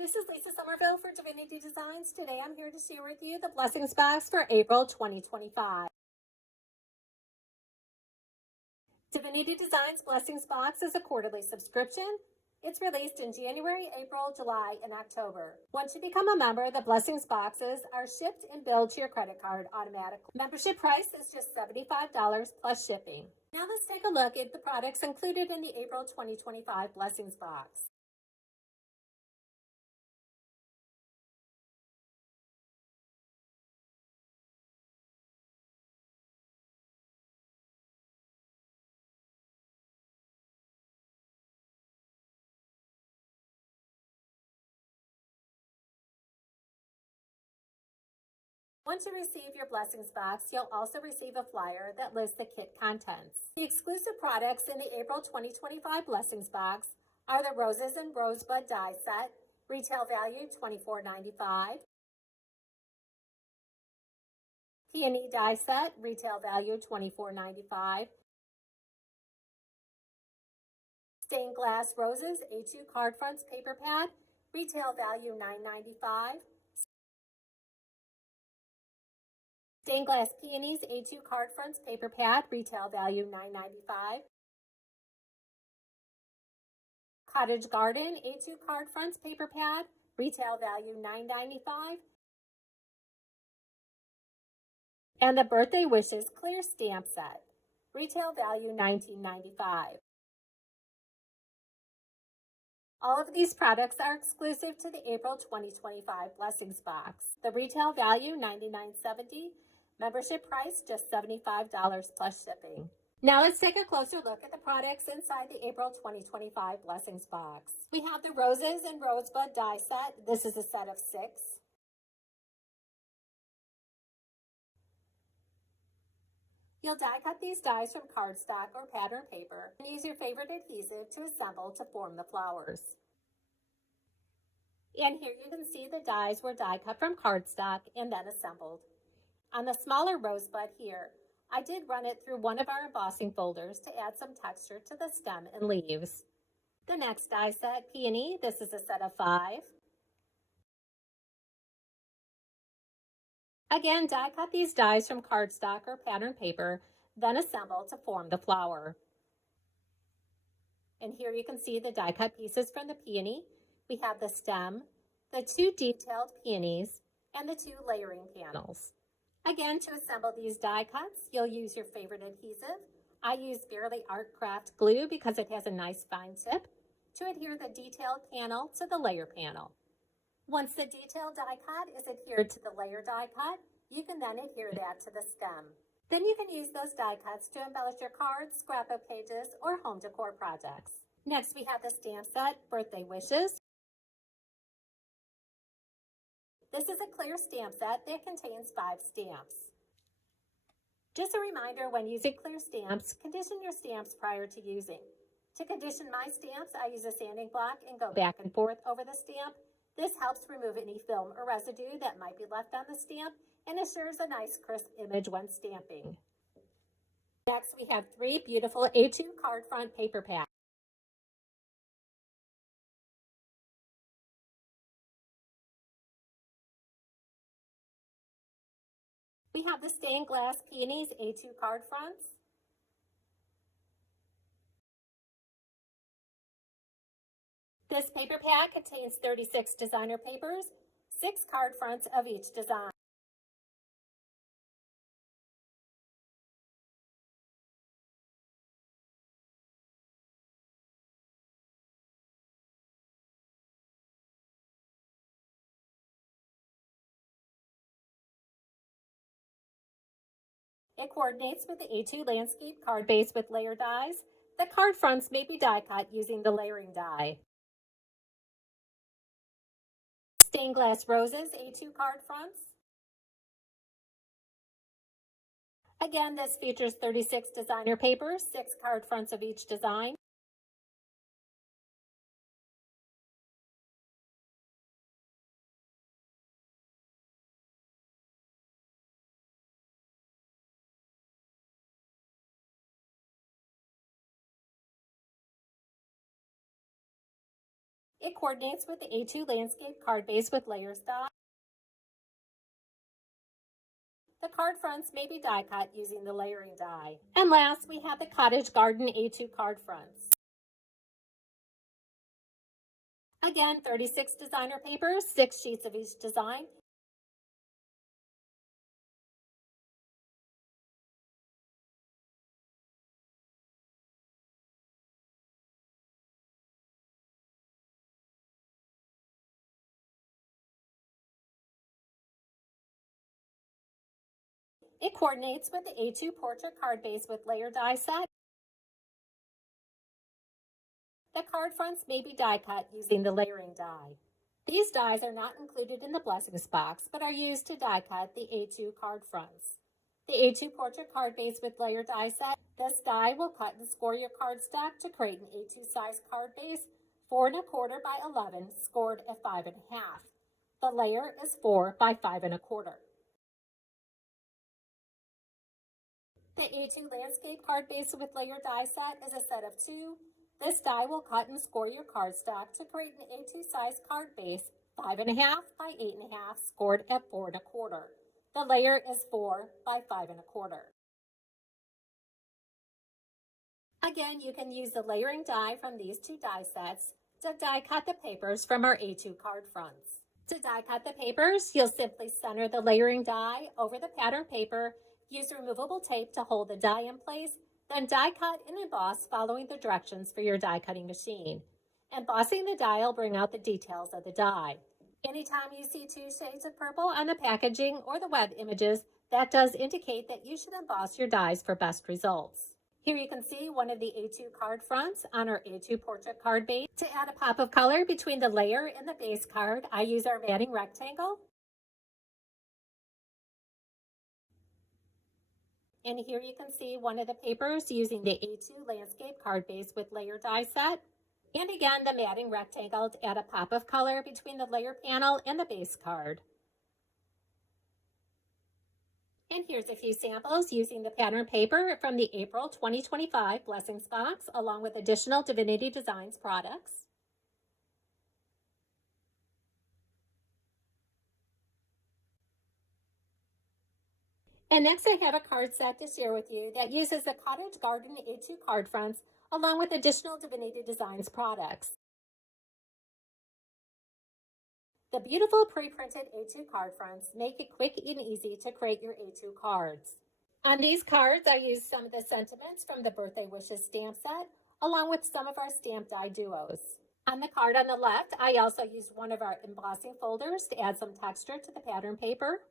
this is Lisa Somerville for Divinity Designs. Today I'm here to share with you the Blessings Box for April 2025. Divinity Designs Blessings Box is a quarterly subscription. It's released in January, April, July, and October. Once you become a member, the Blessings Boxes are shipped and billed to your credit card automatically. Membership price is just $75 plus shipping. Now let's take a look at the products included in the April 2025 Blessings Box. Once you receive your Blessings Box, you'll also receive a flyer that lists the kit contents. The exclusive products in the April 2025 Blessings Box are the Roses and Rosebud die set, retail value $24.95. Peony die set, retail value $24.95. Stained glass roses, A2 card fronts paper pad, retail value $9.95. Stained glass peonies, A2 card fronts paper pad, retail value $9.95. Cottage Garden, A2 card fronts paper pad, retail value $9.95. And the Birthday Wishes clear stamp set, retail value $19.95. All of these products are exclusive to the April 2025 Blessings Box. The retail value $99.70. Membership price just $75 plus shipping. Now let's take a closer look at the products inside the April 2025 Blessings Box. We have the Roses and Rosebud die set. This is a set of 6. You'll die cut these dies from cardstock or pattern paper and use your favorite adhesive to assemble to form the flowers. And here you can see the dies were die cut from cardstock and then assembled. On the smaller rosebud here, I did run it through one of our embossing folders to add some texture to the stem and leaves. The next die set, Peony, this is a set of 5. Again, die cut these dies from cardstock or pattern paper, then assemble to form the flower. And here you can see the die cut pieces from the peony. We have the stem, the 2 detailed peonies, and the 2 layering panels. Again, to assemble these die cuts, you'll use your favorite adhesive. I use Bearly Art Craft glue because it has a nice fine tip to adhere the detailed panel to the layer panel. Once the detailed die cut is adhered to the layer die cut, you can then adhere that to the stem. Then you can use those die cuts to embellish your cards, scrapbook pages, or home decor projects. Next, we have the stamp set, Birthday Wishes. This is a clear stamp set that contains 5 stamps. Just a reminder, when using clear stamps, condition your stamps prior to using. To condition my stamps, I use a sanding block and go back and forth over the stamp. This helps remove any film or residue that might be left on the stamp and assures a nice crisp image when stamping. Next, we have 3 beautiful A2 card front paper pads. We have the stained glass peonies A2 card fronts. This paper pad contains 36 designer papers, 6 card fronts of each design. It coordinates with the A2 landscape card base with layer dies. The card fronts may be die cut using the layering die. Stained glass roses, A2 card fronts. Again, this features 36 designer papers, 6 card fronts of each design. It coordinates with the A2 landscape card base with layers die. The card fronts may be die cut using the layering die. And last, we have the Cottage Garden A2 card fronts. Again, 36 designer papers, 6 sheets of each design. It coordinates with the A2 portrait card base with layer die set. The card fronts may be die cut using the layering die. These dies are not included in the blessings box, but are used to die cut the A2 card fronts. The A2 portrait card base with layer die set. This die will cut and score your card stack to create an A2 size card base, 4 1/4 by 11, scored at 5 1/2. The layer is 4 by 5 1/4. The A2 landscape card base with layer die set is a set of 2. This die will cut and score your card stack to create an A2 size card base, 5 1/2 by 8 1/2, scored at 4 1/4. The layer is 4 by 5 1/4. Again, you can use the layering die from these 2 die sets to die cut the papers from our A2 card fronts. To die cut the papers, you'll simply center the layering die over the pattern paper, use removable tape to hold the die in place, then die cut and emboss following the directions for your die cutting machine. Embossing the die will bring out the details of the die. Anytime you see 2 shades of purple on the packaging or the web images, that does indicate that you should emboss your dies for best results. Here you can see one of the A2 card fronts on our A2 portrait card base. To add a pop of color between the layer and the base card, I use our matting rectangle. And here you can see one of the papers using the A2 landscape card base with layer die set. And again, the matting rectangle to add a pop of color between the layer panel and the base card. And here's a few samples using the pattern paper from the April 2025 Blessings box, along with additional Divinity Designs products. And next I have a card set to share with you that uses the Cottage Garden A2 card fronts along with additional Divinity Designs products. The beautiful pre-printed A2 card fronts make it quick and easy to create your A2 cards. On these cards, I used some of the sentiments from the Birthday Wishes stamp set, along with some of our stamp die duos. On the card on the left, I also used one of our embossing folders to add some texture to the pattern paper.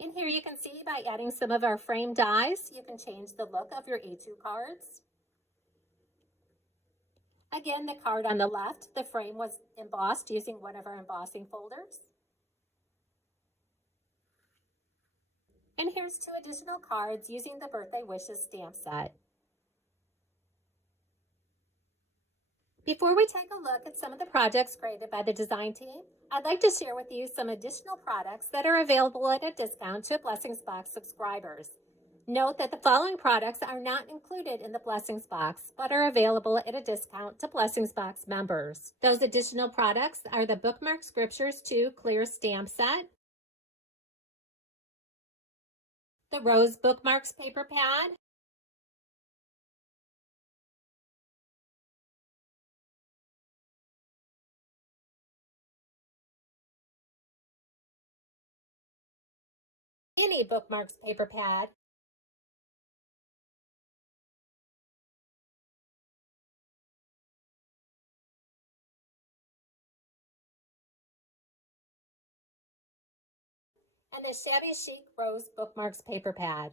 And here you can see by adding some of our frame dies, you can change the look of your A2 cards. Again, the card on the left, the frame was embossed using one of our embossing folders. And here's 2 additional cards using the Birthday Wishes stamp set. Before we take a look at some of the projects created by the design team, I'd like to share with you some additional products that are available at a discount to Blessings Box subscribers. Note that the following products are not included in the Blessings Box, but are available at a discount to Blessings Box members. Those additional products are the Bookmark Scriptures 2 Clear Stamp Set, the Rose Bookmarks Paper Pad, any Bookmarks Paper Pad, and the Shabby Chic Rose Bookmarks Paper Pad.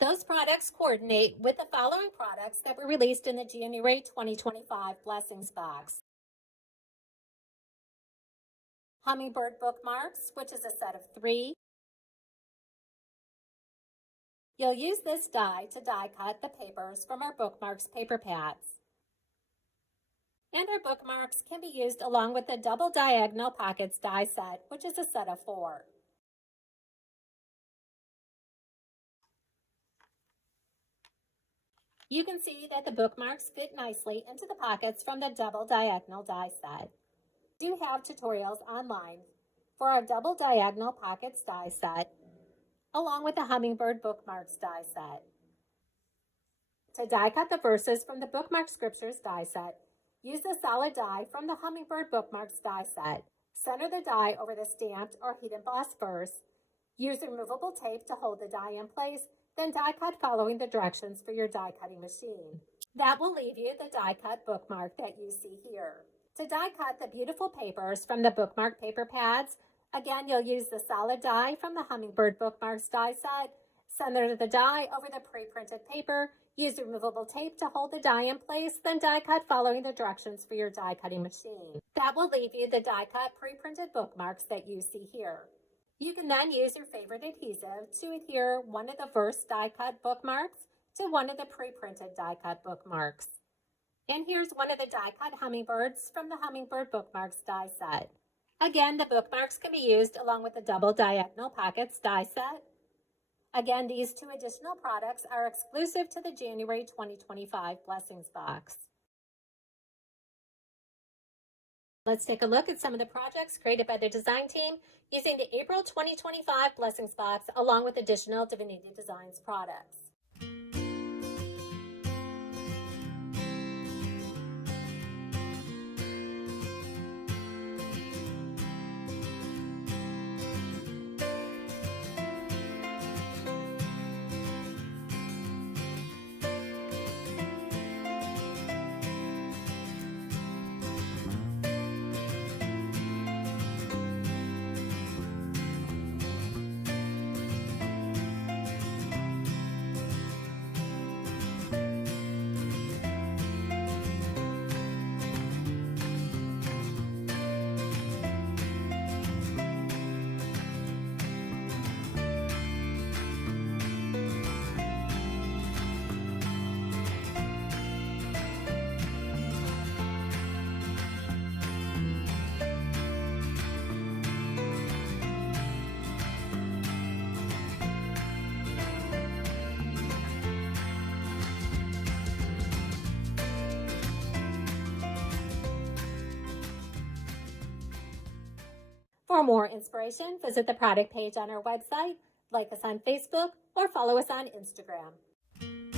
Those products coordinate with the following products that were released in the January 2025 Blessings Box. Hummingbird Bookmarks, which is a set of 3. You'll use this die to die cut the papers from our Bookmarks paper pads. And our bookmarks can be used along with the double diagonal pockets die set, which is a set of 4. You can see that the bookmarks fit nicely into the pockets from the double diagonal die set. We do have tutorials online for our double diagonal pockets die set, along with the hummingbird bookmarks die set. To die cut the verses from the bookmark scriptures die set, use the solid die from the hummingbird bookmarks die set. Center the die over the stamped or heat embossed verse. Use removable tape to hold the die in place, then die cut following the directions for your die cutting machine. That will leave you the die cut bookmark that you see here. To die cut the beautiful papers from the bookmark paper pads, again, you'll use the solid die from the hummingbird bookmarks die set. Center the die over the pre-printed paper. Use removable tape to hold the die in place, then die cut following the directions for your die cutting machine. That will leave you the die cut pre-printed bookmarks that you see here. You can then use your favorite adhesive to adhere one of the verse die cut bookmarks to one of the pre-printed die cut bookmarks. And here's one of the die cut hummingbirds from the hummingbird bookmarks die set. Again, the bookmarks can be used along with the double diagonal pockets die set. Again, these 2 additional products are exclusive to the January 2025 Blessings Box. Let's take a look at some of the projects created by the design team using the April 2025 Blessings Box along with additional Divinity Designs products. For more inspiration, visit the product page on our website, like us on Facebook, or follow us on Instagram.